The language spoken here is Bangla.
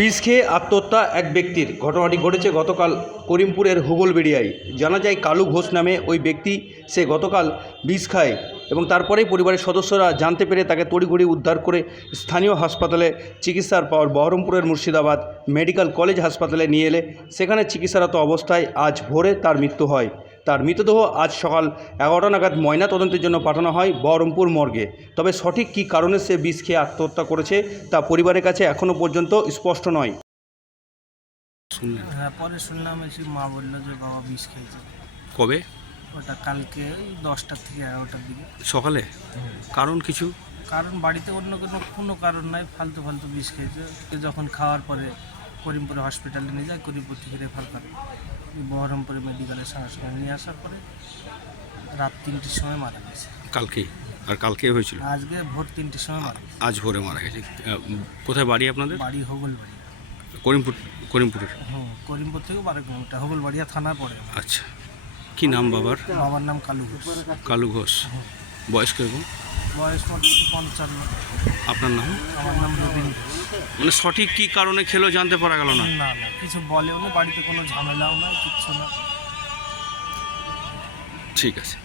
বিষ খেয়ে আত্মহত্যা এক ব্যক্তির। ঘটনাটি ঘটেছে গতকাল করিমপুরের হুগলবেড়িয়ায়। জানা যায়, কালু ঘোষ নামে ওই ব্যক্তি, সে গতকাল বিষ খায় এবং তারপরেই পরিবারের সদস্যরা জানতে পেরে তাকে তড়িঘড়ি উদ্ধার করে স্থানীয় হাসপাতালে চিকিৎসার পর বহরমপুরের মুর্শিদাবাদ মেডিকেল কলেজ হাসপাতালে নিয়ে এলে। সেখানে চিকিৎসারত অবস্থায় আজ ভোরে তার মৃত্যু হয়। তার মৃতদেহ আজ সকাল এগারোটা নাগাদ ময়না তদন্তের জন্য পাঠানো হয় বহরমপুর মর্গে। তবে সঠিক কী কারণে সে বিষ খেয়ে আত্মহত্যা করেছে তা পরিবারের কাছে এখনও পর্যন্ত স্পষ্ট নয়। হ্যাঁ পরে শুনলাম এসে মা বলল যে বাবা বিষ খেয়েছে। কবে? ওটা কালকে ওই দশটার থেকে এগারোটার দিকে। সকালে? কারণ কিছু? কারণ বাড়িতে অন্য কোনো কোনো কারণ নাই ফালতু ফালতু বিষ খেয়েছে। যখন খাওয়ার পরে করিমপুরে হসপিটালে নিয়ে যায় করিমপুর থেকে রেফার করে। বহরমপুরে মেডিকেলের সঙ্গে সঙ্গে নিয়ে আসার পরে রাত তিনটের সময় মারা গেছে। কালকেই আর কালকে হয়েছিল? আজকে ভোর তিনটের সময় মারা গেছে। আজ ভোরে মারা গেছে। কোথায় বাড়ি আপনাদের? বাড়ি হোগল বাড়ি করিমপুর করিমপুরের? হুম করিমপুর থেকে বারো কিলোমিটার হোগল বাড়িয়া থানা পড়ে আচ্ছা। কি নাম বাবার? বাবার নাম কালু ঘোষ। কালু ঘোষ। বয়স কীরকম বয়স মোটামুটি পঞ্চান্ন। আপনার নাম? আমার নাম রবীন মানে সঠিক কি কারণে খেলো জানতে পারা গেল না? না না কিছু বলেও না বাড়িতে কোনো ঝামেলাও না কিচ্ছু না ঠিক আছে।